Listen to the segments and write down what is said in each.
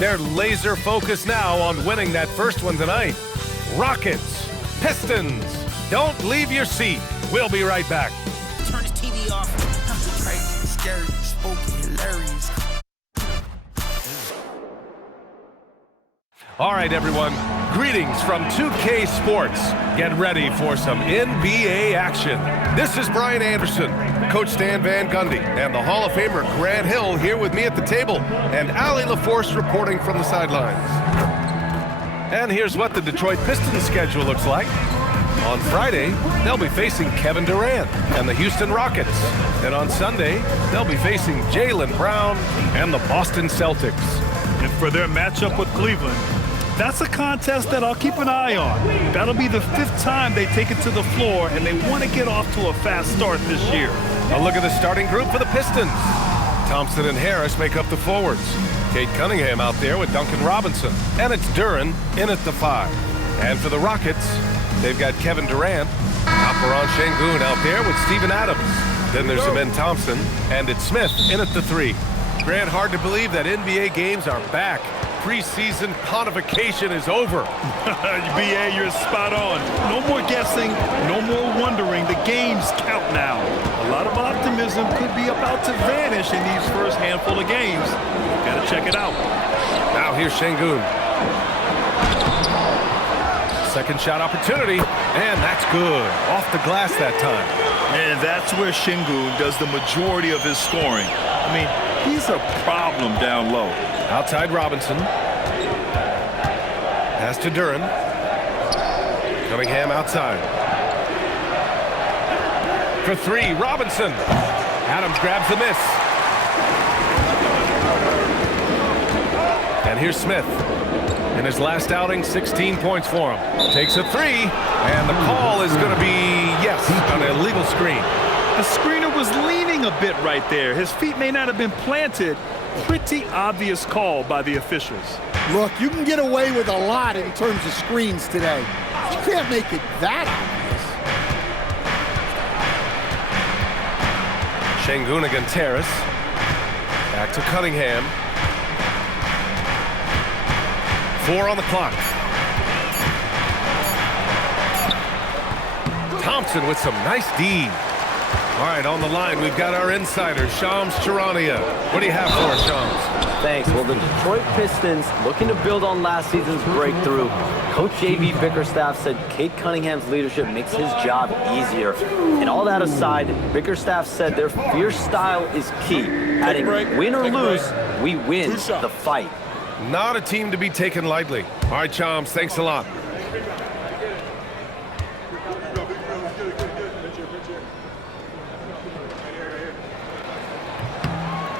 They're laser focused now on winning that first one tonight. Rockets, Pistons. Don't leave your seat. We'll be right back. Turn this TV off. Crazy, scary, spooky, hilarious. All right, everyone. Greetings from 2K Sports. Get ready for some NBA action. This is Brian Anderson, Coach Stan Van Gundy, and the Hall of Famer Grant Hill here with me at the table, and Allie LaForce reporting from the sidelines. And here's what the Detroit Pistons schedule looks like. On Friday, they'll be facing Kevin Durant and the Houston Rockets. And on Sunday, they'll be facing Jaylen Brown and the Boston Celtics. And for their matchup with Cleveland, that's a contest that I'll keep an eye on. That'll be the 5th time they take it to the floor, and they want to get off to a fast start this year. A look at the starting group for the Pistons. Thompson and Harris make up the forwards. Cade Cunningham out there with Duncan Robinson. And it's Durant in at the 5. And for the Rockets, they've got Kevin Durant, Alperen Sengun out there with Steven Adams. Then there's Amen Thompson, and it's Smith in at the 3. Grant, hard to believe that NBA games are back. Preseason pontification is over. BA, you're spot on. No more guessing, no more wondering. The games count now. A lot of optimism could be about to vanish in these first handful of games. Gotta check it out. Now here's Sengun. Second shot opportunity, and that's good. Off the glass that time. And that's where Sengun does the majority of his scoring. I mean, he's a problem down low. Outside Robinson. Pass to Durant. Cunningham outside. For 3, Robinson. Adams grabs the miss. And here's Smith. In his last outing, 16 points for him. Takes a 3, and the call is going to be, yes, on an illegal screen. The screener was leaning a bit right there. His feet may not have been planted. Pretty obvious call by the officials. Look, you can get away with a lot in terms of screens today. You can't make it that obvious. Sengun against Harris. Back to Cunningham. 4 on the clock. Thompson with some nice D. All right, on the line, we've got our insider, Shams Charania. What do you have for us, Shams? Thanks. Well, the Detroit Pistons, looking to build on last season's breakthrough. Coach J.B. Bickerstaff said Cade Cunningham's leadership makes his job easier. And all that aside, Bickerstaff said their fierce style is key. Adding win or lose, we win the fight. Not a team to be taken lightly. All right, Shams, thanks a lot.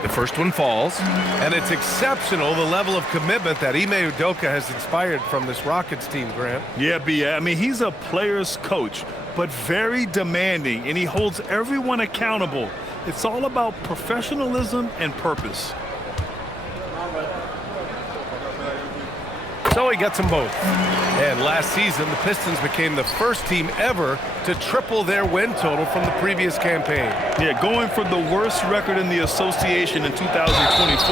The first one falls, and it's exceptional the level of commitment that Ime Udoka has inspired from this Rockets team, Grant. Yeah, B.A. I mean, he's a player's coach, but very demanding, and he holds everyone accountable. It's all about professionalism and purpose. So he gets them both. And last season, the Pistons became the first team ever to triple their win total from the previous campaign. Yeah, going from the worst record in the association in 2024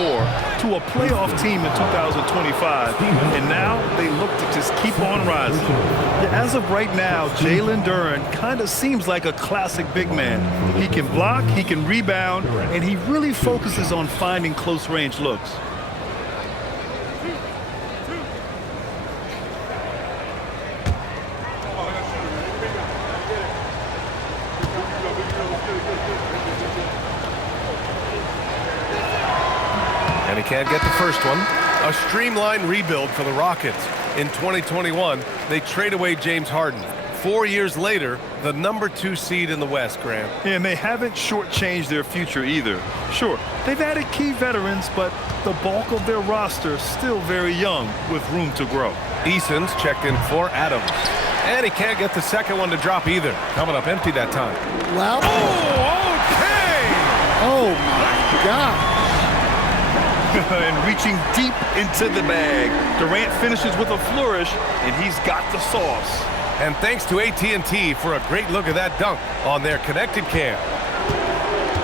to a playoff team in 2025. And now they look to just keep on rising. Yeah, as of right now, Jaylen Durant kind of seems like a classic big man. He can block, he can rebound, and he really focuses on finding close-range looks. And he can't get the first one. A streamlined rebuild for the Rockets. In 2021, they trade away James Harden. 4 years later, the #2 seed in the West, Grant. And they haven't shortchanged their future either. Sure, they've added key veterans, but the bulk of their roster is still very young with room to grow. Eason's checked in for Adams. And he can't get the second one to drop either. Coming up empty that time. Well, okay! Oh, my God. And reaching deep into the bag, Durant finishes with a flourish, and he's got the sauce. And thanks to AT&T for a great look at that dunk on their connected cam.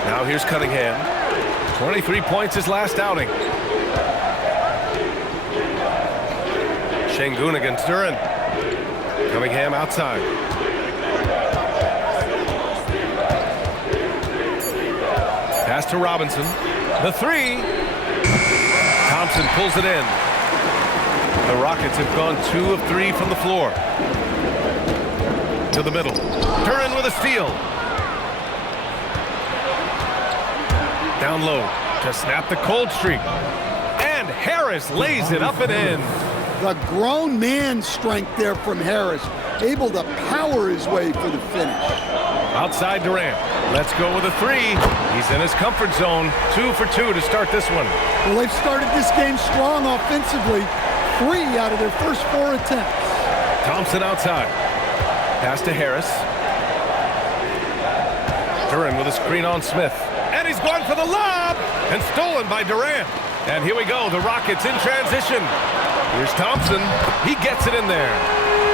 Now here's Cunningham. 23 points his last outing. Şengün against Durant. Cunningham outside. Pass to Robinson. The three. Thompson pulls it in. The Rockets have gone 2 of 3 from the floor. To the middle. Durant with a steal. Down low to snap the cold streak. And Harris lays it up and in. The grown man strength there from Harris, able to power his way for the finish. Outside Durant. Let's go with a three. He's in his comfort zone. 2 for 2 to start this one. Well, they've started this game strong offensively. 3 out of their first 4 attempts. Thompson outside. Pass to Harris. Durant with a screen on Smith. And he's going for the lob. And stolen by Durant. And here we go. The Rockets in transition. Here's Thompson. He gets it in there.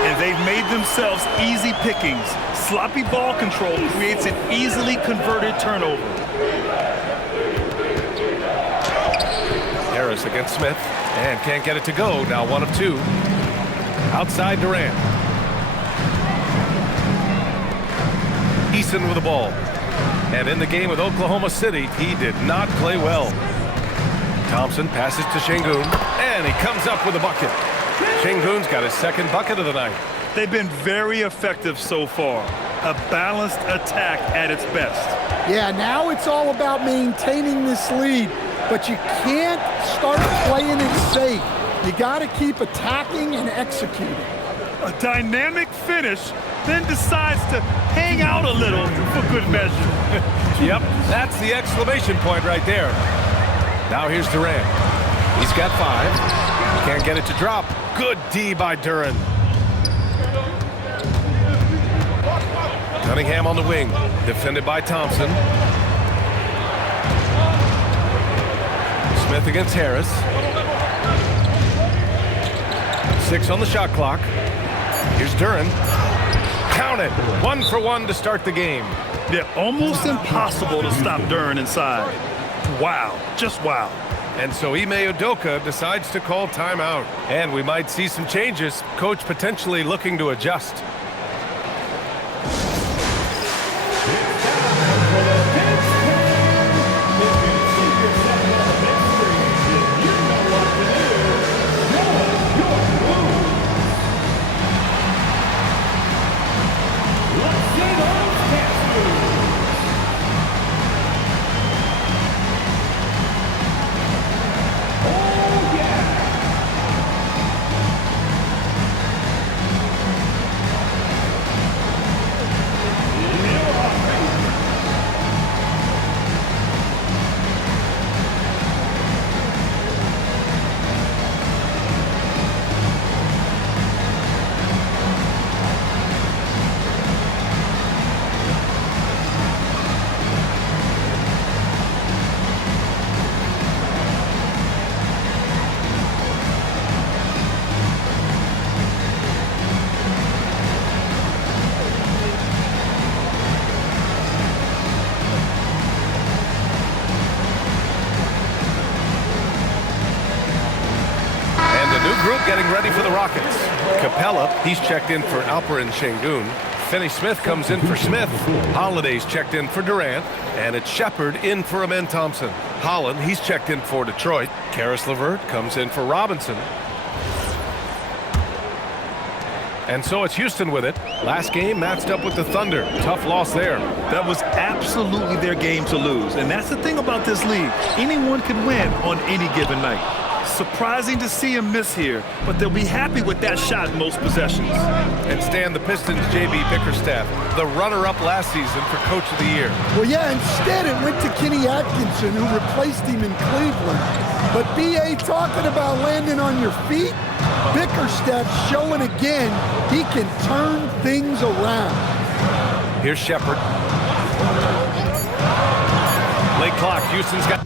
And they've made themselves easy pickings. Sloppy ball control creates an easily converted turnover. Harris against Smith. And can't get it to go. Now 1 of 2. Outside Durant. Eason with the ball. And in the game with Oklahoma City, he did not play well. Thompson passes to Şengün. And he comes up with a bucket. Şengün's got his second bucket of the night. They've been very effective so far. A balanced attack at its best. Yeah, now it's all about maintaining this lead, but you can't start playing it safe. You got to keep attacking and executing. A dynamic finish, then decides to hang out a little for good measure. Yep, that's the exclamation point right there. Now here's Durant. He's got 5. Can't get it to drop. Good D by Durant. Cunningham on the wing, defended by Thompson. Smith against Harris. 6 on the shot clock. Here's Durant. Count it. 1 for 1 to start the game. They're almost impossible to stop Durant inside. Wow, just wow. And so Ime Udoka decides to call timeout. And we might see some changes. Coach potentially looking to adjust. Getting ready for the Rockets. Capella, he's checked in for Alperen Şengün. Finney-Smith comes in for Smith. Holiday's checked in for Durant. And it's Shepard in for Amen Thompson. Holland, he's checked in for Detroit. Karis LeVert comes in for Robinson. And so it's Houston with it. Last game matched up with the Thunder. Tough loss there. That was absolutely their game to lose. And that's the thing about this league. Anyone can win on any given night. Surprising to see him miss here, but they'll be happy with that shot in most possessions. And Stan, the Pistons' J.B. Bickerstaff, the runner-up last season for Coach of the Year. Well, yeah, instead it went to Kenny Atkinson, who replaced him in Cleveland. But B.A. talking about landing on your feet, Bickerstaff showing again he can turn things around. Here's Shepard. Late clock, Houston's got...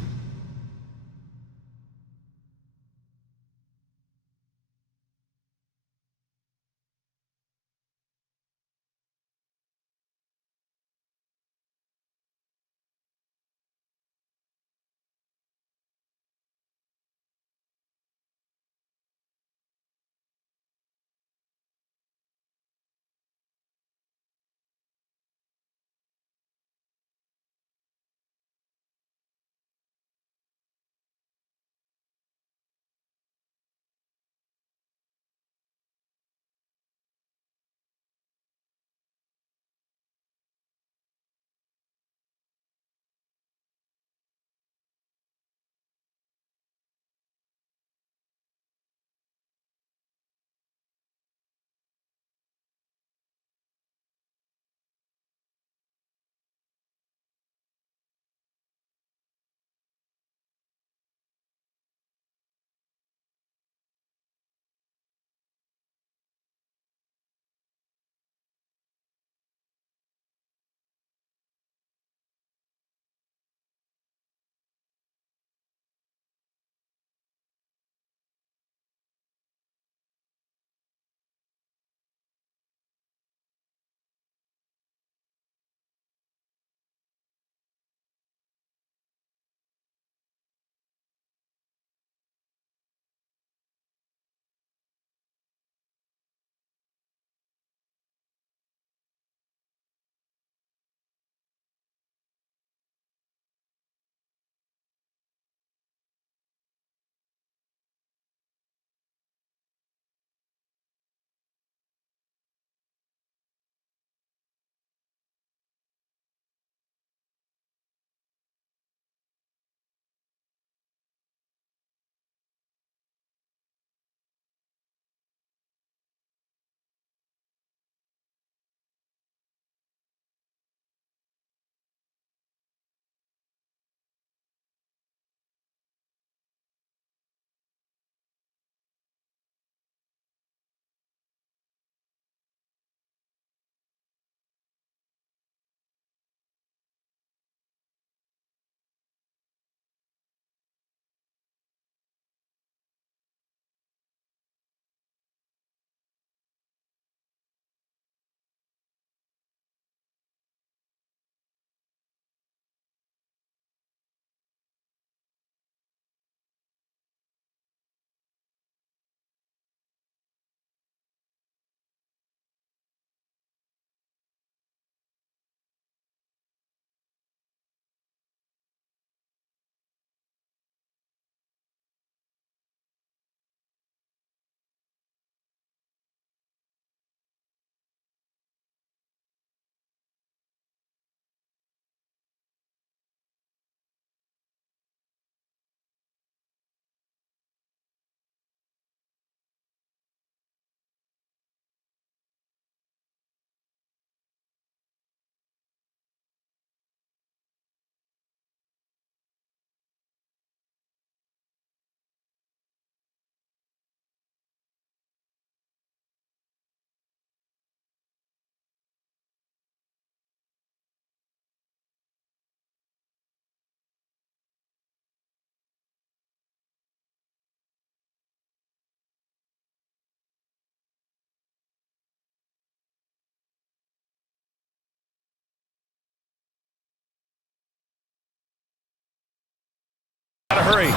hurry.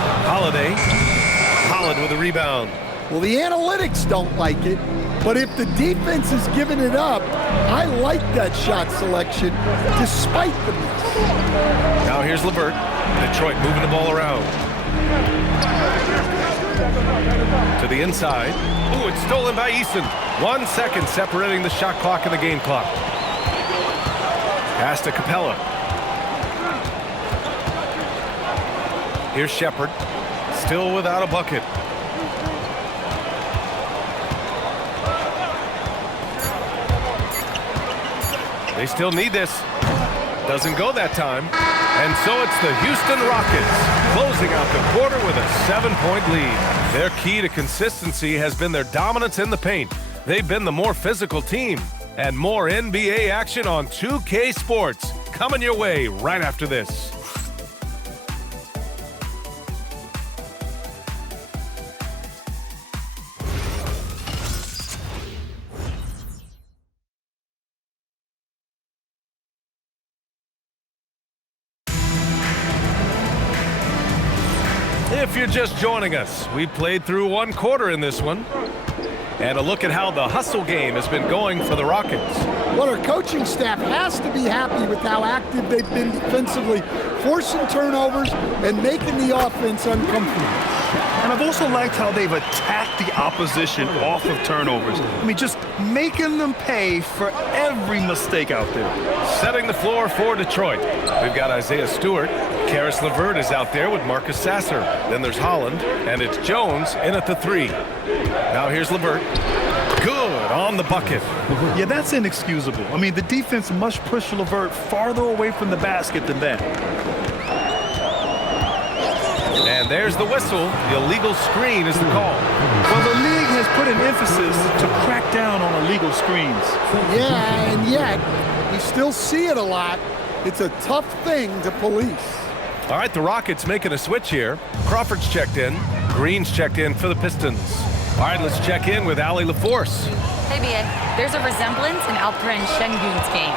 Holland with a rebound. Well, the analytics don't like it, but if the defense is giving it up, I like that shot selection despite the miss. Now here's LeVert. Detroit moving the ball around. To the inside. Ooh, it's stolen by Eason. 1 second separating the shot clock and the game clock. Pass to Capella. Here's Shepherd. Still without a bucket. They still need this. Doesn't go that time. And so it's the Houston Rockets closing out the quarter with a 7-point lead. Their key to consistency has been their dominance in the paint. They've been the more physical team. And more NBA action on 2K Sports coming your way right after this. If you're just joining us, we played through 1 quarter in this one. And a look at how the hustle game has been going for the Rockets. Well, our coaching staff has to be happy with how active they've been defensively, forcing turnovers and making the offense uncomfortable. And I've also liked how they've attacked the opposition off of turnovers. I mean, just making them pay for every mistake out there. Setting the floor for Detroit. We've got Isaiah Stewart. Karis LeVert is out there with Marcus Sasser. Then there's Holland, and it's Jones in at the 3. Now here's LeVert. Good on the bucket. Yeah, that's inexcusable. I mean, the defense must push LeVert farther away from the basket than that. And there's the whistle. The illegal screen is the call. Well, the league has put an emphasis to crack down on illegal screens. Yeah, and yet we still see it a lot. It's a tough thing to police. All right, the Rockets making a switch here. Crawford's checked in. Green's checked in for the Pistons. All right, let's check in with Allie LaForce. Hey, BA. There's a resemblance in Alperen Şengün's game.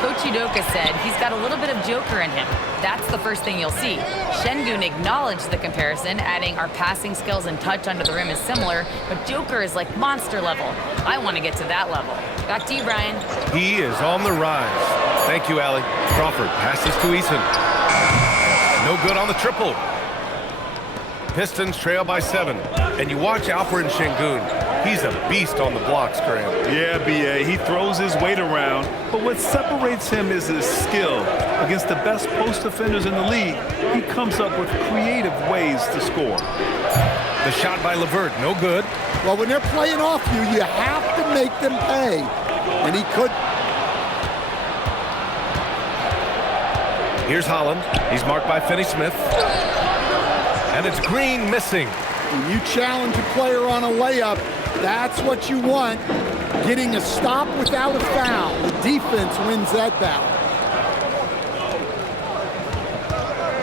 Coach Udoka said he's got a little bit of Joker in him. That's the first thing you'll see. Şengün acknowledged the comparison, adding our passing skills and touch under the rim is similar, but Joker is like monster level. I want to get to that level. Back to you, Brian. He is on the rise. Thank you, Allie. Crawford passes to Eason. No good on the triple. Pistons trail by 7. And you watch Alperen Şengün. He's a beast on the blocks, Graham. Yeah, B.A. He throws his weight around, but what separates him is his skill. Against the best post defenders in the league, he comes up with creative ways to score. The shot by LeVert, no good. Well, when they're playing off you, you have to make them pay. And he could. Here's Holland. He's marked by Finney-Smith. And it's Green missing. When you challenge a player on a layup, that's what you want. Getting a stop without a foul. The defense wins that battle.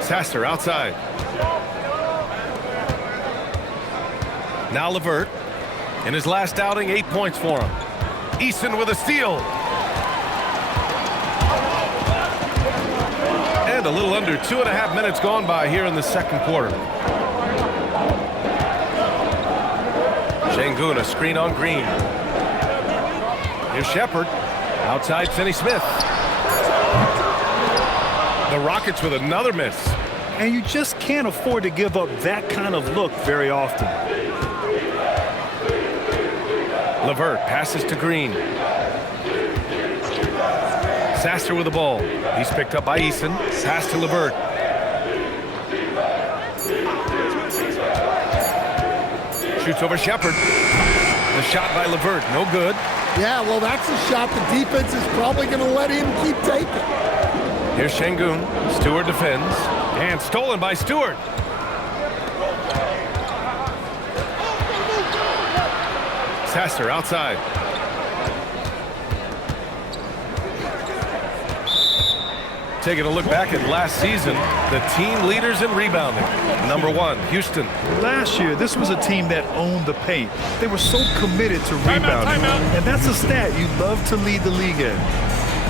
Sasser outside. Now LeVert. In his last outing, 8 points for him. Eason with a steal. And a little under 2.5 minutes gone by here in the second quarter. Şengün, a screen on Green. Here's Shepherd. Outside Finney-Smith. The Rockets with another miss. And you just can't afford to give up that kind of look very often. LeVert passes to Green. Sasser with the ball. He's picked up by Eason. Pass to LeVert. Shoots over Shepherd. The shot by LeVert, no good. Yeah, well, that's a shot the defense is probably going to let him keep taking. Here's Şengün. Stewart defends. And stolen by Stewart. Sasser outside. Taking a look back at last season, the team leaders in rebounding. Number 1, Houston. Last year, this was a team that owned the paint. They were so committed to rebounding. And that's a stat you love to lead the league in.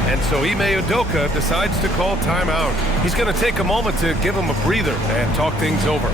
And so Ime Udoka decides to call timeout. He's going to take a moment to give him a breather and talk things over.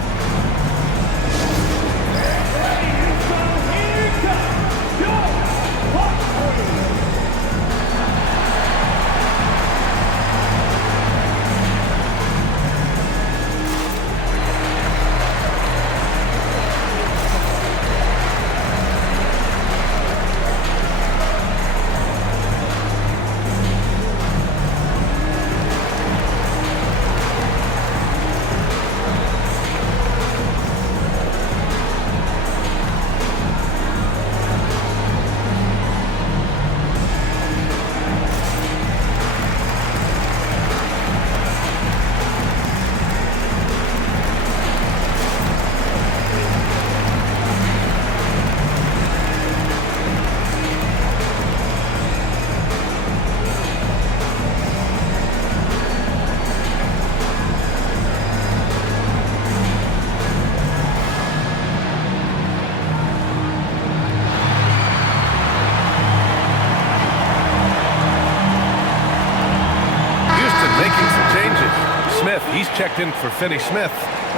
He's checked in for Finney Smith.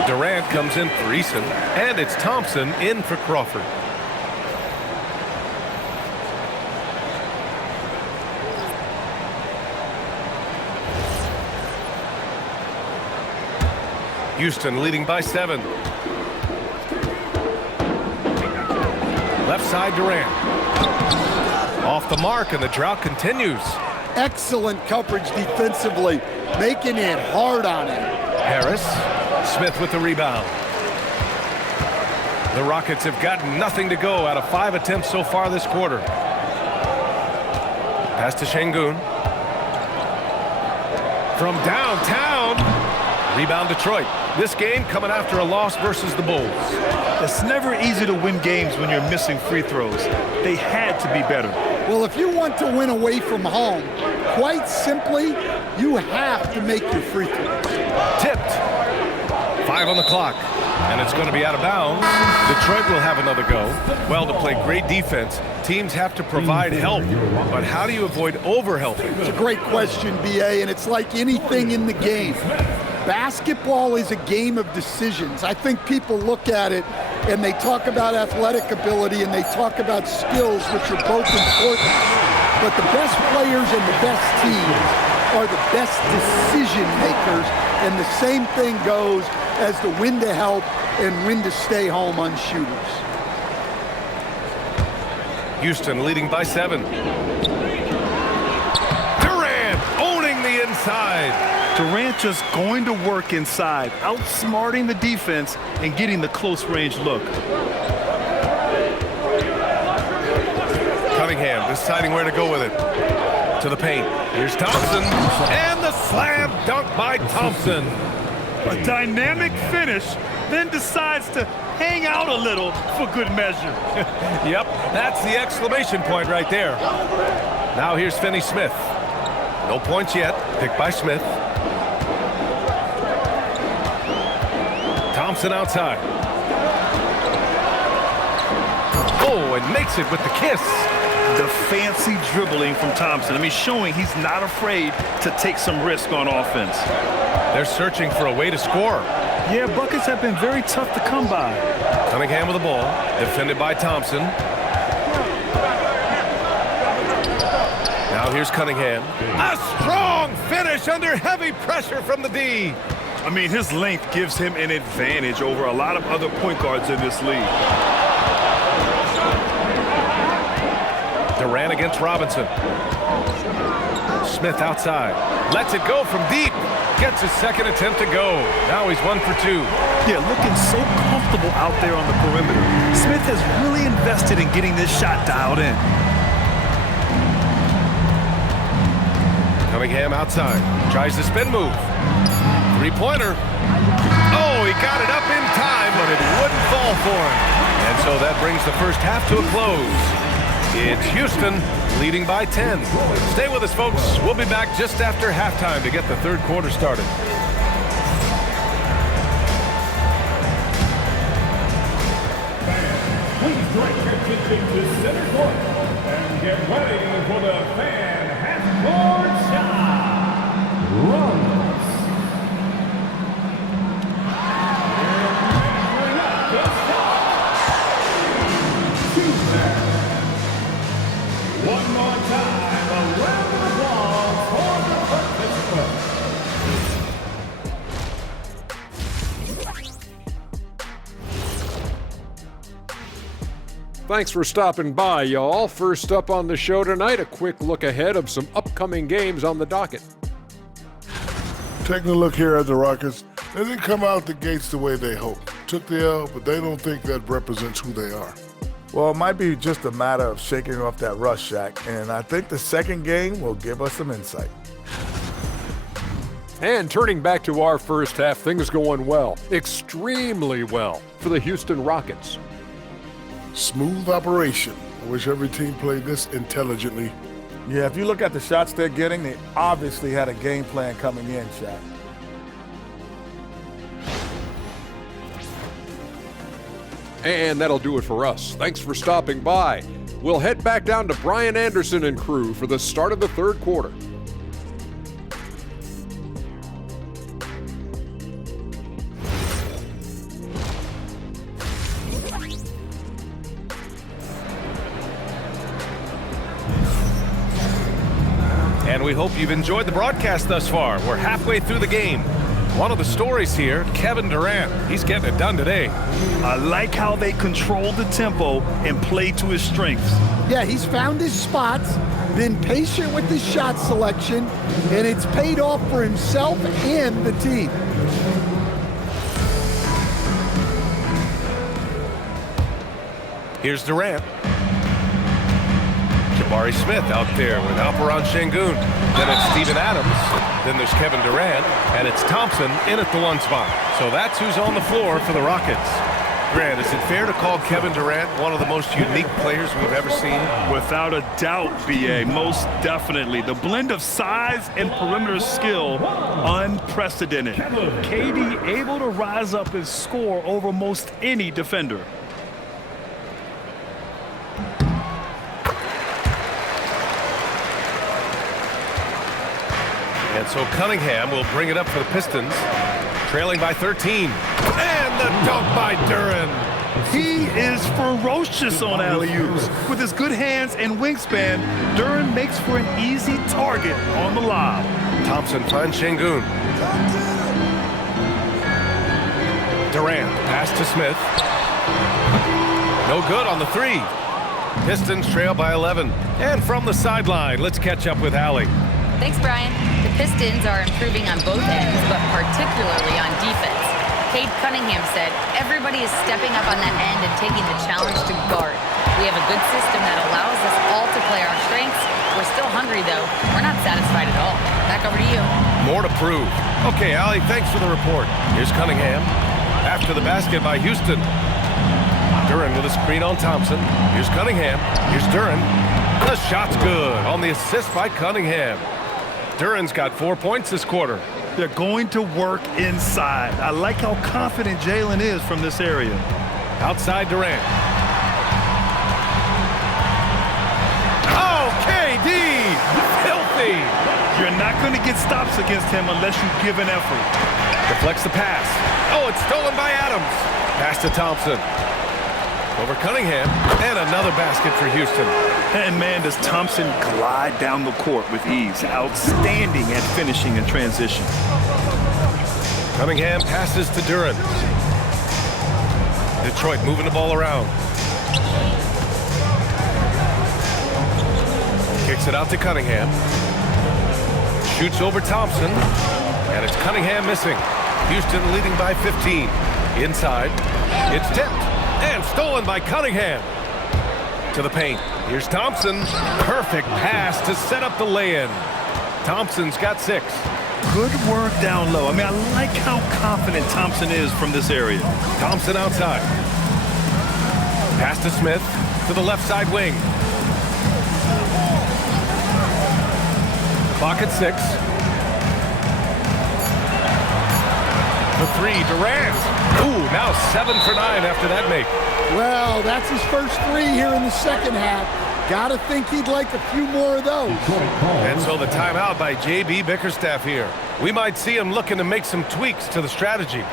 Durant comes in for Eason. And it's Thompson in for Crawford. Houston leading by 7. Left side Durant. Off the mark, and the drought continues. Excellent coverage defensively, making it hard on him. Harris, Smith with the rebound. The Rockets have gotten nothing to go out of 5 attempts so far this quarter. Pass to Şengün. From downtown. Rebound Detroit. This game coming after a loss versus the Bulls. It's never easy to win games when you're missing free throws. They had to be better. Well, if you want to win away from home, quite simply, you have to make your free throws. Tipped. 5 on the clock. And it's going to be out of bounds. Detroit will have another go. Well, to play great defense, teams have to provide help. But how do you avoid overhelping? It's a great question, B.A., and it's like anything in the game. Basketball is a game of decisions. I think people look at it and they talk about athletic ability and they talk about skills, which are both important. But the best players and the best teams are the best decision makers, and the same thing goes as to when to help and when to stay home on shooters. Houston leading by 7. Durant owning the inside. Durant just going to work inside, outsmarting the defense and getting the close-range look. Cunningham deciding where to go with it. To the paint. Here's Thompson. And the slam dunk by Thompson. A dynamic finish, then decides to hang out a little for good measure. Yep, that's the exclamation point right there. Now here's Finney Smith. No points yet. Picked by Smith. Thompson outside. Oh, and makes it with the kiss. The fancy dribbling from Thompson. I mean, showing he's not afraid to take some risk on offense. They're searching for a way to score. Yeah, buckets have been very tough to come by. Cunningham with the ball. Defended by Thompson. Now here's Cunningham. A strong finish under heavy pressure from the D. I mean, his length gives him an advantage over a lot of other point guards in this league. Durant against Robinson. Smith outside. Lets it go from deep. Gets his second attempt to go. Now he's 1 for 2. Yeah, looking so comfortable out there on the perimeter. Smith has really invested in getting this shot dialed in. Cunningham outside. Tries the spin move. Three-pointer. Oh, he got it up in time, but it wouldn't fall for him. And so that brings the first half to a close. It's Houston leading by 10. Stay with us, folks. We'll be back just after halftime to get the third quarter started. Please direct your attention to center court and get ready for the fan half-court Thanks for stopping by, y'all. First up on the show tonight, a quick look ahead of some upcoming games on the docket. Taking a look here at the Rockets, they didn't come out the gates the way they hoped. Took the L, but they don't think that represents who they are. Well, it might be just a matter of shaking off that rust, Shaq, and I think the second game will give us some insight. And turning back to our first half, things going well, extremely well, for the Houston Rockets. Smooth operation. I wish every team played this intelligently. Yeah, if you look at the shots they're getting, they obviously had a game plan coming in, Shaq. And that'll do it for us. Thanks for stopping by. We'll head back down to Brian Anderson and crew for the start of the third quarter. And we hope you've enjoyed the broadcast thus far. We're halfway through the game. One of the stories here, Kevin Durant. He's getting it done today. I like how they control the tempo and play to his strengths. Yeah, he's found his spots, been patient with his shot selection, and it's paid off for himself and the team. Here's Durant. Jabari Smith out there with Alperon Şengün. Then it's Steven Adams. Then there's Kevin Durant. And it's Thompson in at the one spot. So that's who's on the floor for the Rockets. Grant, is it fair to call Kevin Durant one of the most unique players we've ever seen? Without a doubt, B.A., most definitely. The blend of size and perimeter skill, unprecedented. KD able to rise up and score over most any defender. And so Cunningham will bring it up for the Pistons, trailing by 13. And the dunk by Durant. He is ferocious on alley-oops. With his good hands and wingspan, Durant makes for an easy target on the lob. Thompson finds Şengün. Durant, pass to Smith. No good on the three. Pistons trail by 11. And from the sideline, let's catch up with Allie. Thanks, Brian. The Pistons are improving on both ends, but particularly on defense. Cade Cunningham said, everybody is stepping up on that end and taking the challenge to guard. We have a good system that allows us all to play our strengths. We're still hungry, though. We're not satisfied at all. Back over to you. More to prove. Okay, Allie, thanks for the report. Here's Cunningham. After the basket by Houston. Durant with a screen on Thompson. Here's Cunningham. Here's Durant. The shot's good on the assist by Cunningham. Durant's got 4 points this quarter. They're going to work inside. I like how confident Jalen is from this area. Outside Durant. Oh, KD! Filthy! You're not going to get stops against him unless you give an effort. Deflects the pass. Oh, it's stolen by Adams. Pass to Thompson. Over Cunningham. And another basket for Houston. And man, does Thompson glide down the court with ease. Outstanding at finishing in transition. Cunningham passes to Durant. Detroit moving the ball around. Kicks it out to Cunningham. Shoots over Thompson. And it's Cunningham missing. Houston leading by 15. Inside. It's tipped. And stolen by Cunningham. To the paint. Here's Thompson. Perfect pass to set up the lay-in. Thompson's got 6. Good work down low. I mean, I like how confident Thompson is from this area. Thompson outside. Pass to Smith to the left side wing. Clock at 6. The three, Durant. Ooh, now 7 for 9 after that make. Well, that's his first 3 here in the second half. Gotta think he'd like a few more of those. And so the timeout by J.B. Bickerstaff here. We might see him looking to make some tweaks to the strategy.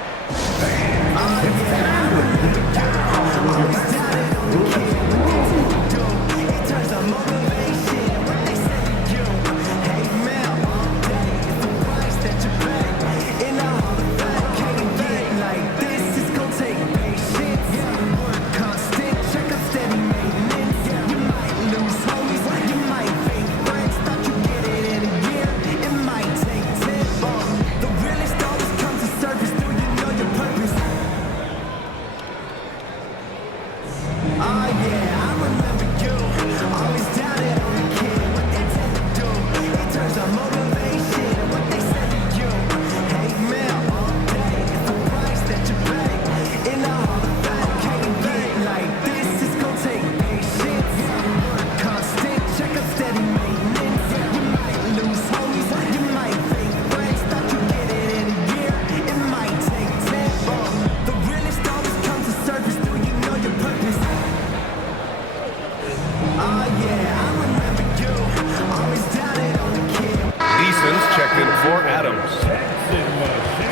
for Adams.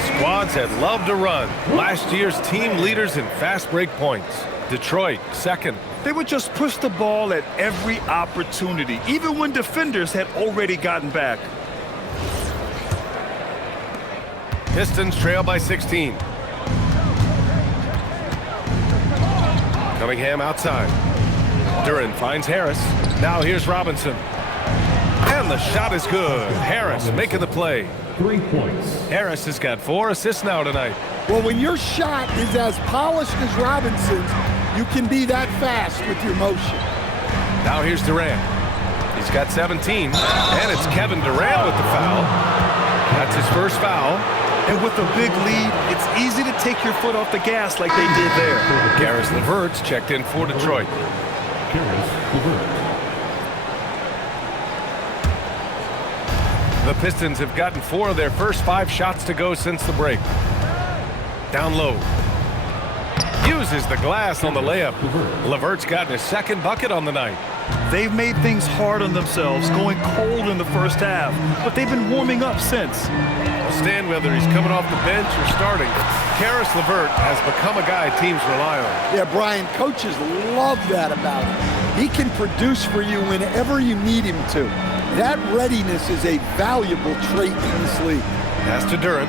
Squads that love to run. Last year's team leaders in fast break points. Detroit, second. They would just push the ball at every opportunity, even when defenders had already gotten back. Pistons trail by 16. Cunningham outside. Durant finds Harris. Now here's Robinson. And the shot is good. Harris making the play. 3 points. Harris has got 4 assists now tonight. Well, when your shot is as polished as Robinson's, you can be that fast with your motion. Now here's Durant. He's got 17. And it's Kevin Durant with the foul. That's his first foul. And with a big lead, it's easy to take your foot off the gas like they did there. Caris LeVert's checked in for Detroit. Caris LeVert. The Pistons have gotten 4 of their first 5 shots to go since the break. Down low. Uses the glass on the layup. LeVert's gotten his second bucket on the night. They've made things hard on themselves, going cold in the first half, but they've been warming up since. We'll stand whether he's coming off the bench or starting. Caris LeVert has become a guy teams rely on. Yeah, Brian, coaches love that about him. He can produce for you whenever you need him to. That readiness is a valuable trait in this league. Pass to Durant.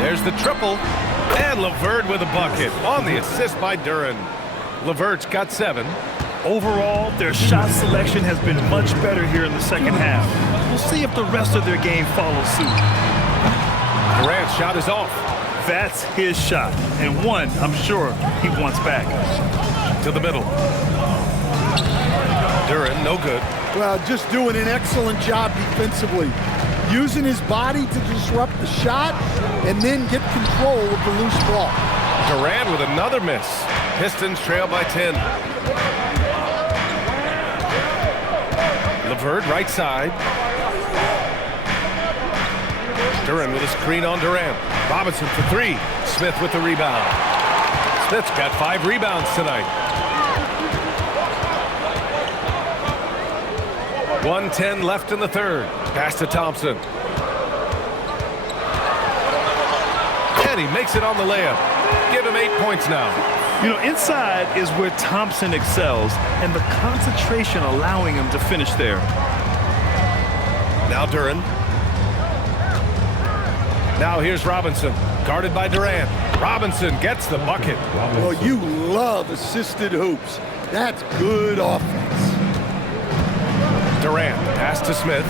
There's the triple. And LeVert with a bucket on the assist by Durant. LeVert's got 7. Overall, their shot selection has been much better here in the second half. We'll see if the rest of their game follows suit. Durant's shot is off. That's his shot, and one I'm sure he wants back. To the middle. Durant, no good. Well, just doing an excellent job defensively. Using his body to disrupt the shot and then get control of the loose ball. Durant with another miss. Pistons trail by 10. LeVert right side. Durant with a screen on Durant. Robinson for 3. Smith with the rebound. Smith's got 5 rebounds tonight. 1:10 left in the third. Pass to Thompson. And he makes it on the layup. Give him 8 points now. You know, inside is where Thompson excels, and the concentration allowing him to finish there. Now Durant. Now here's Robinson, guarded by Durant. Robinson gets the bucket. Well, you love assisted hoops. That's good offense. Durant, pass to Smith.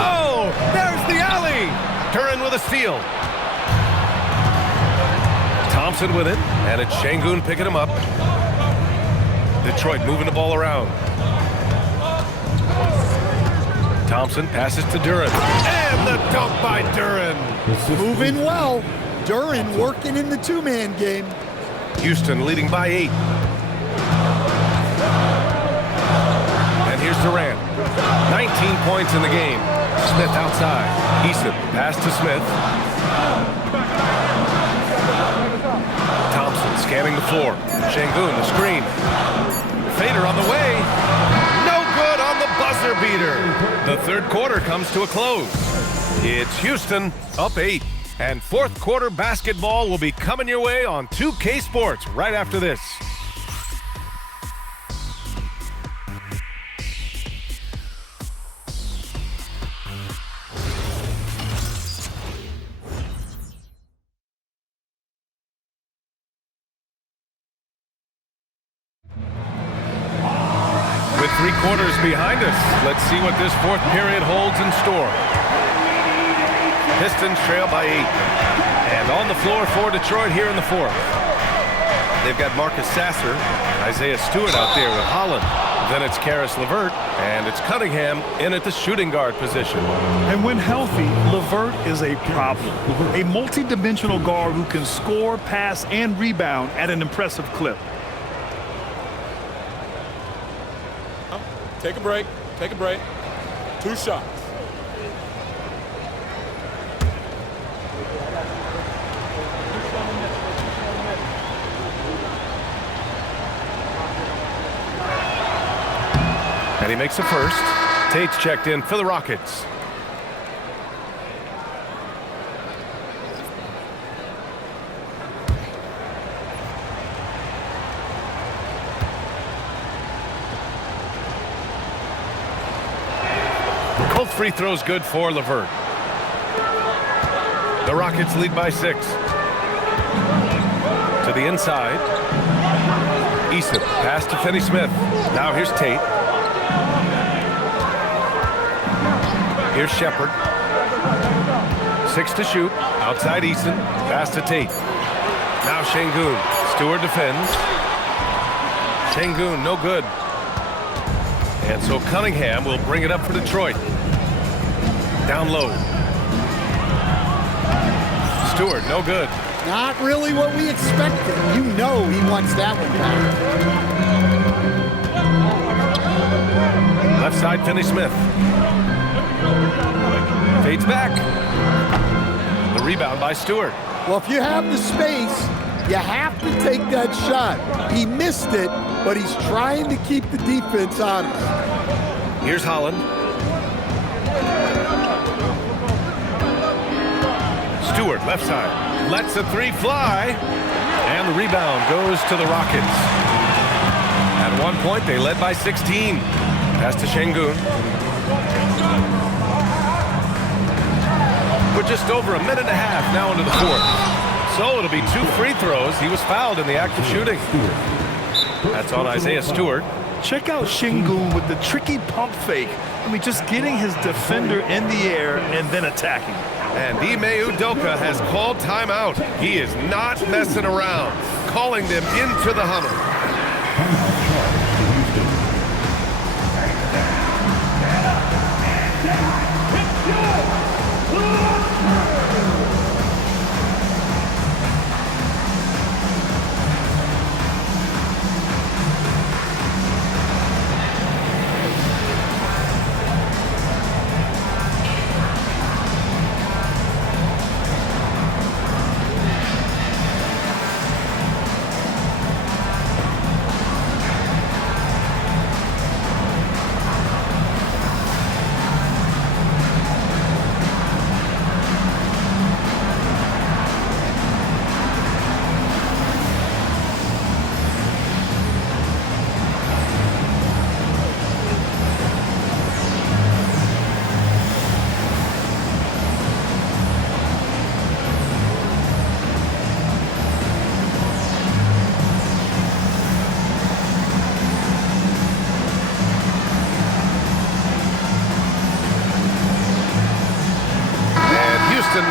Oh, there's the alley. Durant with a steal. Thompson with it, and it's Şengün picking him up. Detroit moving the ball around. Thompson passes to Durant. And the dunk by Durant. Moving well. Durant working in the 2-man game. Houston leading by 8. And here's Durant. 19 points in the game. Smith outside. Eason, pass to Smith. Thompson scanning the floor. Şengün, the screen. Fader on the way. No good on the buzzer beater. The third quarter comes to a close. It's Houston up 8. And fourth quarter basketball will be coming your way on 2K Sports right after this. With 3 quarters behind us, let's see what this fourth period holds in store. Pistons trail by 8. And on the floor for Detroit here in the fourth. They've got Marcus Sasser, Isaiah Stewart out there with Holland. Then it's Caris LeVert, and it's Cunningham in at the shooting guard position. And when healthy, LeVert is a problem. A multi-dimensional guard who can score, pass, and rebound at an impressive clip. Take a break. Take a break. 2 shots. he makes a first. Tate's checked in for the Rockets. Both free throws good for LeVert. The Rockets lead by 6. To the inside. Eason, pass to Finney-Smith. Now here's Tate. Here's Shepard. 6 to shoot. Outside Eason. Pass to Tate. Now Şengün. Stewart defends. Şengün, no good. And so Cunningham will bring it up for Detroit. Down low. Stewart, no good. Not really what we expected. You know he wants that one back. Left side, Finney-Smith. Fades back. The rebound by Stewart. Well, if you have the space, you have to take that shot. He missed it, but he's trying to keep the defense honest. Here's Holland. Stewart, left side. Lets the three fly. And the rebound goes to the Rockets. At one point, they led by 16. Pass to Şengün. We're just over a minute and a half now into the fourth. So it'll be 2 free throws. He was fouled in the act of shooting. That's on Isaiah Stewart. Check out Şengün with the tricky pump fake. I mean, just getting his defender in the air and then attacking. And Ime Udoka has called timeout. He is not messing around, calling them into the huddle.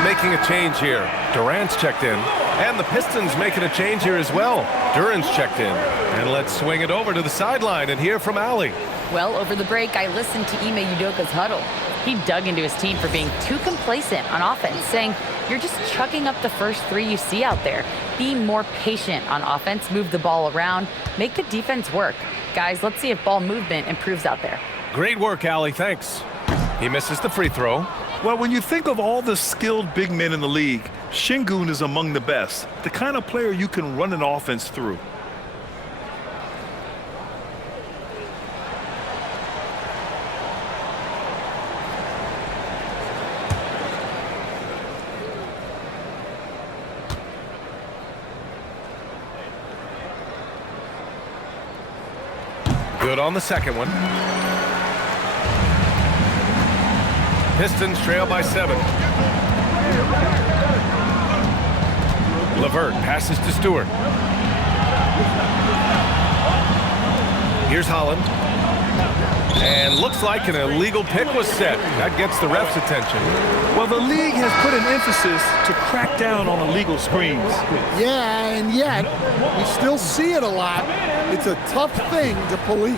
Making a change here. Durant's checked in. And the Pistons making a change here as well. Durant's checked in. And let's swing it over to the sideline and hear from Allie. Well, over the break, I listened to Ime Udoka's huddle. He dug into his team for being too complacent on offense, saying, you're just chucking up the first 3 you see out there. Be more patient on offense, move the ball around, make the defense work. Guys, let's see if ball movement improves out there. Great work, Allie. Thanks. He misses the free throw. Well, when you think of all the skilled big men in the league, Şengün is among the best, the kind of player you can run an offense through. Good on the second one. Pistons trail by 7. LeVert passes to Stewart. Here's Holland. And looks like an illegal pick was set. That gets the ref's attention. Well, the league has put an emphasis to crack down on illegal screens. Yeah, and yet, we still see it a lot. It's a tough thing to police.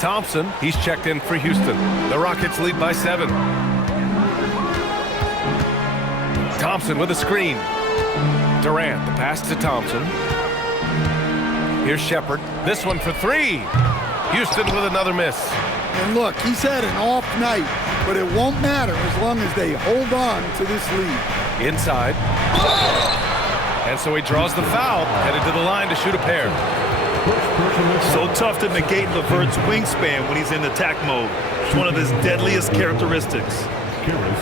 Thompson, he's checked in for Houston. The Rockets lead by 7. Thompson with a screen. Durant, the pass to Thompson. Here's Shepard. This one for 3. Houston with another miss. And look, he's had an off night, but it won't matter as long as they hold on to this lead. Inside. And so he draws the foul, headed to the line to shoot a pair. So tough to negate LeVert's wingspan when he's in attack mode. It's one of his deadliest characteristics.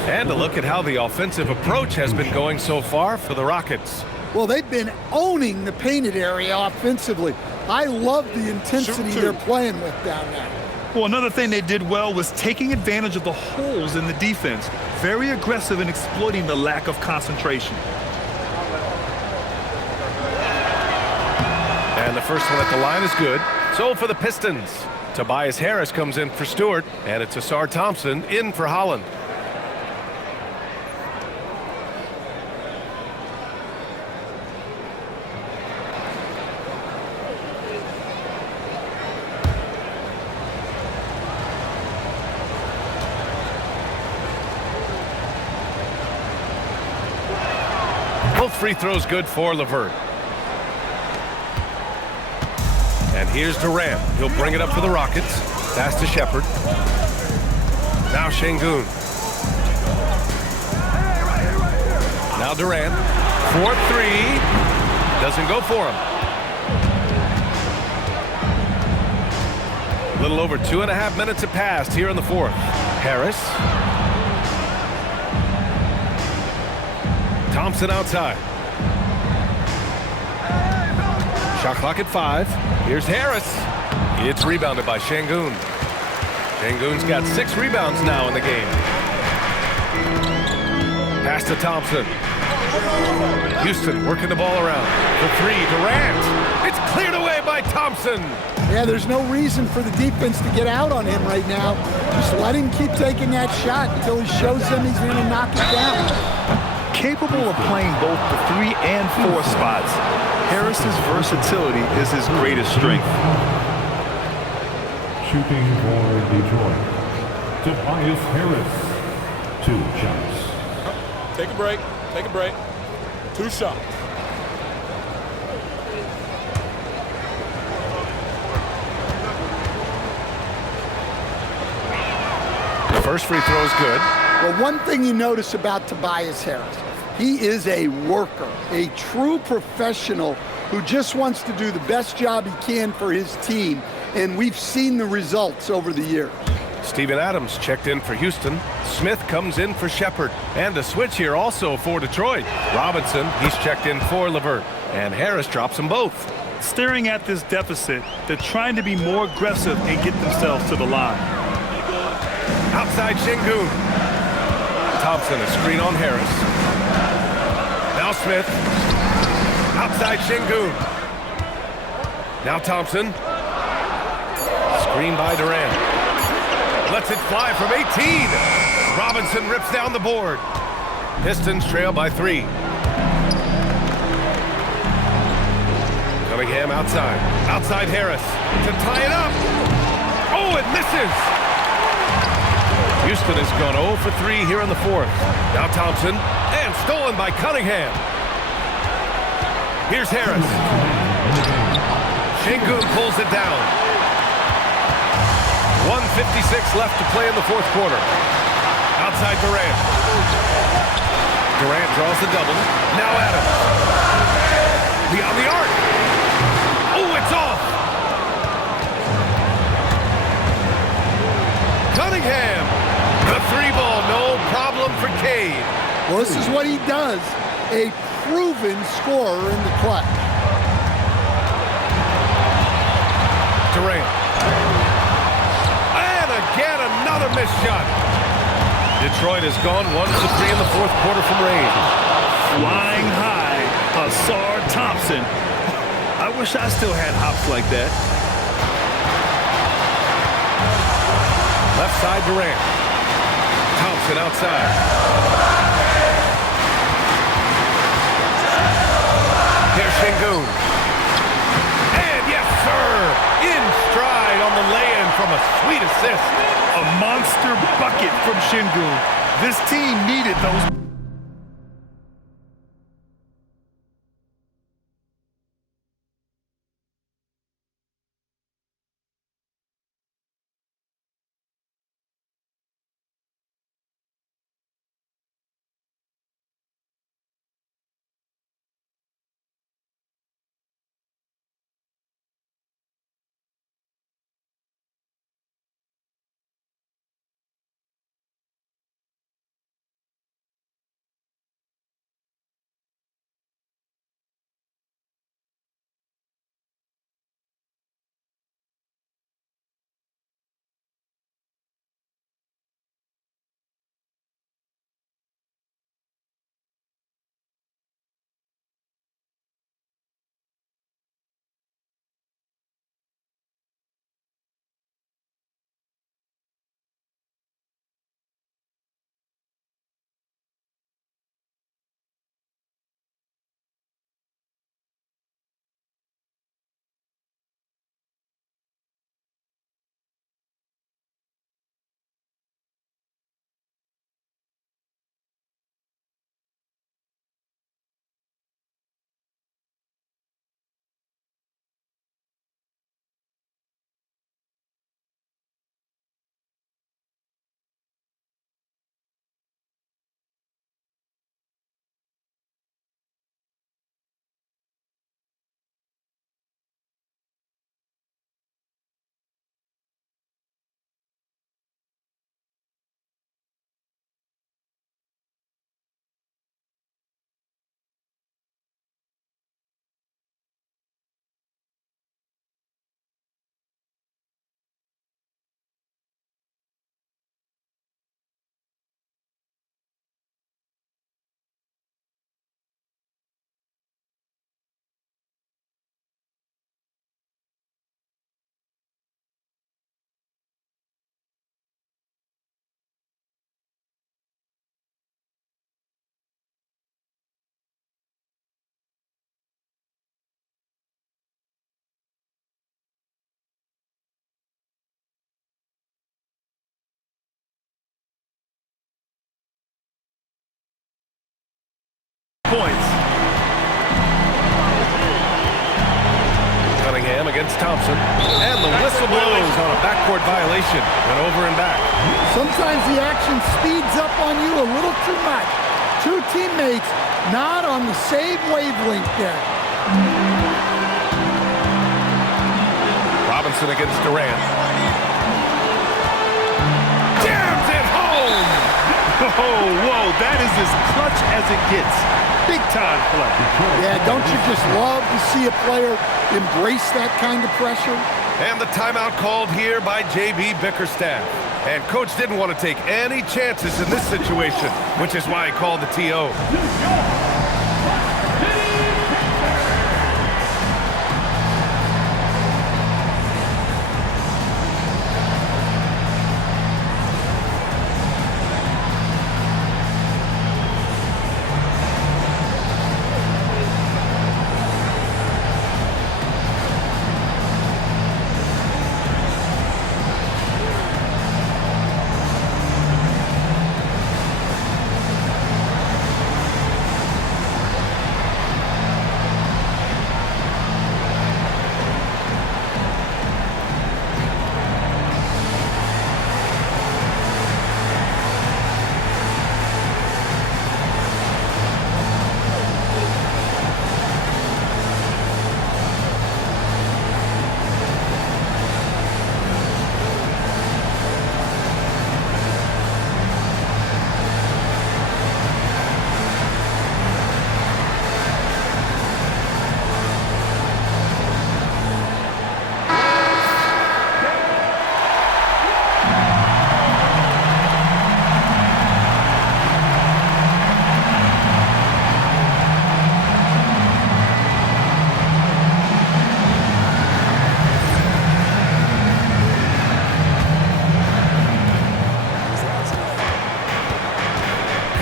And a look at how the offensive approach has been going so far for the Rockets. Well, they've been owning the painted area offensively. I love the intensity they're playing with down there. Well, another thing they did well was taking advantage of the holes in the defense. Very aggressive in exploiting the lack of concentration. And the first one at the line is good. So for the Pistons, Tobias Harris comes in for Stewart, and it's Asar Thompson in for Holland. Both free throws good for LeVert. And here's Durant. He'll bring it up for the Rockets. Pass to Shepard. Now Şengün. Now Durant. 4-3. Doesn't go for him. A little over 2.5 minutes have passed here in the fourth. Harris. Thompson outside. Shot clock at 5. Here's Harris. It's rebounded by Şengün. Şengün's got 6 rebounds now in the game. Pass to Thompson. Houston working the ball around. For 3, Durant. It's cleared away by Thompson. Yeah, there's no reason for the defense to get out on him right now. Just let him keep taking that shot until he shows them he's going to knock it down. Capable of playing both the 3 and 4 spots, Harris's versatility is his greatest strength. Shooting for Detroit, Tobias Harris. 2 shots. Take a break. Take a break. 2 shots. The first free throw is good. Well, one thing you notice about Tobias Harris, he is a worker, a true professional who just wants to do the best job he can for his team, and we've seen the results over the years. Steven Adams checked in for Houston. Smith comes in for Shepard. And a switch here also for Detroit. Robinson, he's checked in for LeVert. And Harris drops them both. Staring at this deficit, they're trying to be more aggressive and get themselves to the line. Outside Şengün. Thompson, a screen on Harris. Now Smith. Outside Şengün. Now Thompson. Screen by Durant. Lets it fly from 18. Robinson rips down the board. Pistons trail by 3. Cunningham outside. Outside Harris to tie it up. Oh, it misses. Houston has gone 0 for 3 here in the fourth. Now Thompson, and stolen by Cunningham. Here's Harris. Şengün pulls it down. 1:56 left to play in the fourth quarter. Outside Durant. Durant draws the double. Now Adams. Beyond the arc. Oh, it's off. Cunningham. The 3-ball, no problem for Cade. Well, this is what he does. A proven scorer in the clutch. Durant. And again, another missed shot. Detroit has gone 1 for 3 in the fourth quarter from range. Flying high, Asar Thompson. I wish I still had hops like that. Left side Durant. Thompson outside. Here's Şengün. And yes, sir, in stride on the lay-in from a sweet assist. A monster bucket from Şengün. This team needed those points. Cunningham against Thompson. And the whistle blows on a backcourt violation. Went over and back. Sometimes the action speeds up on you a little too much. Two teammates not on the same wavelength there. Robinson against Durant. Jams it home! Oh, whoa, that is as clutch as it gets. Big time play. Yeah, don't you just love to see a player embrace that kind of pressure? And the timeout called here by J.B. Bickerstaff. And Coach didn't want to take any chances in this situation, which is why he called the TO.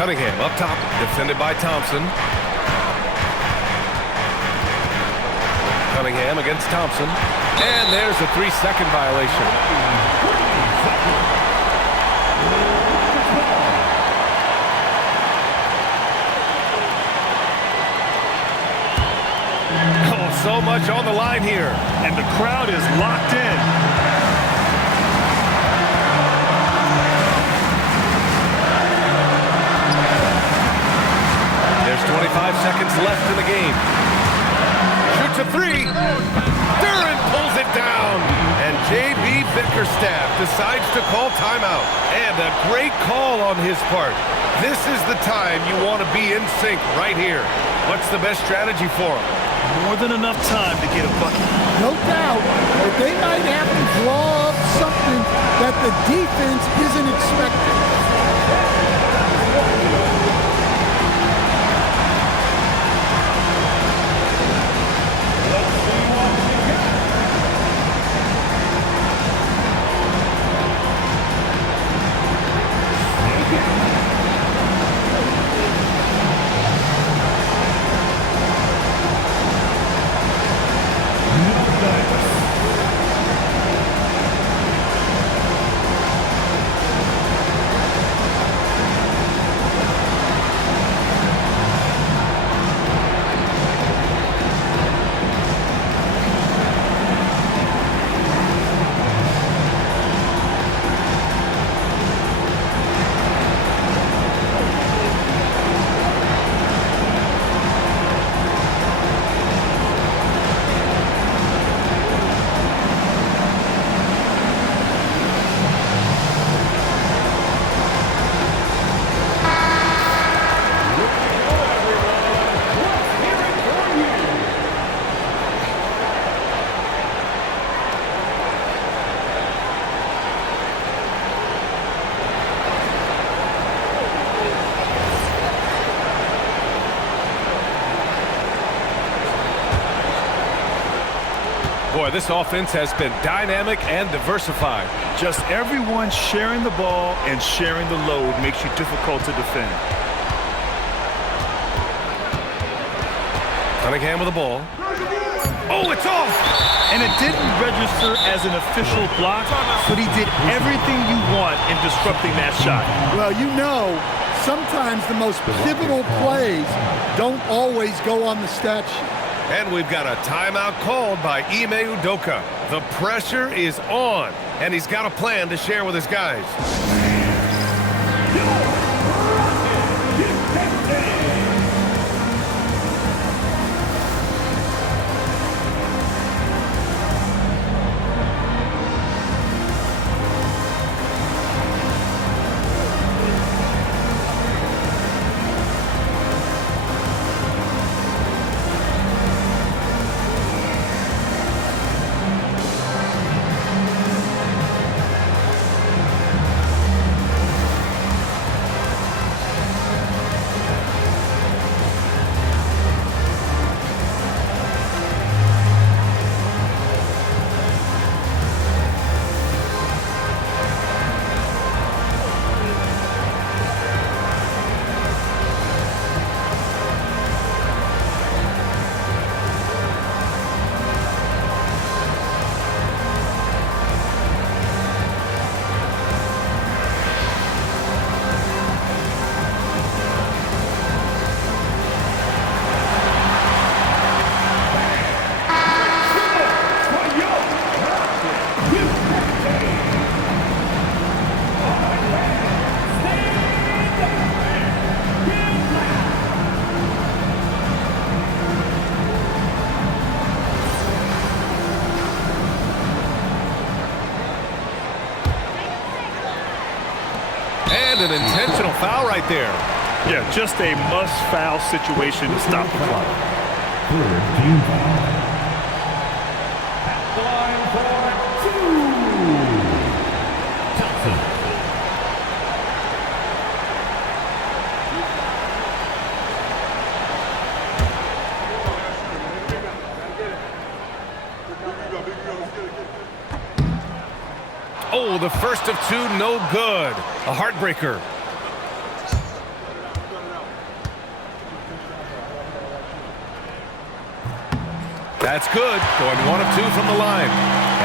Cunningham up top, defended by Thompson. Cunningham against Thompson. And there's a 3-second violation. Oh, so much on the line here. And the crowd is locked in. There's 25 seconds left in the game. Shoots a three. Durant pulls it down. And J.B. Bickerstaff decides to call timeout. And a great call on his part. This is the time you want to be in sync right here. What's the best strategy for him? More than enough time to get a bucket. No doubt, but they might have to draw up something that the defense isn't expecting. Boy, this offense has been dynamic and diversified. Just everyone sharing the ball and sharing the load makes you difficult to defend. Cunningham with the ball. Oh, it's off! And it didn't register as an official block, but he did everything you want in disrupting that shot. Well, you know, sometimes the most pivotal plays don't always go on the stat sheet. And we've got a timeout called by Ime Udoka. The pressure is on, and he's got a plan to share with his guys. And an intentional foul right there. Yeah, just a must-foul situation to stop the clock. Third team foul. At the line for 2. Johnson. Oh, the first of two, no good. A heartbreaker. That's good. Going 1 of 2 from the line.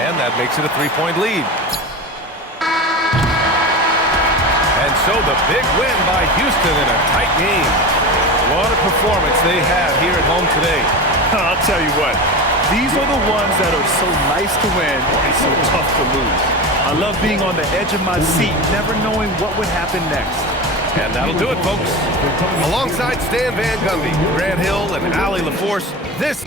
And that makes it a 3-point lead. And so the big win by Houston in a tight game. What a performance they have here at home today. I'll tell you what, these are the ones that are so nice to win and so tough to lose. I love being on the edge of my seat, never knowing what would happen next. And that'll do it, folks. Alongside Stan Van Gundy, Grant Hill, and Allie LaForce, this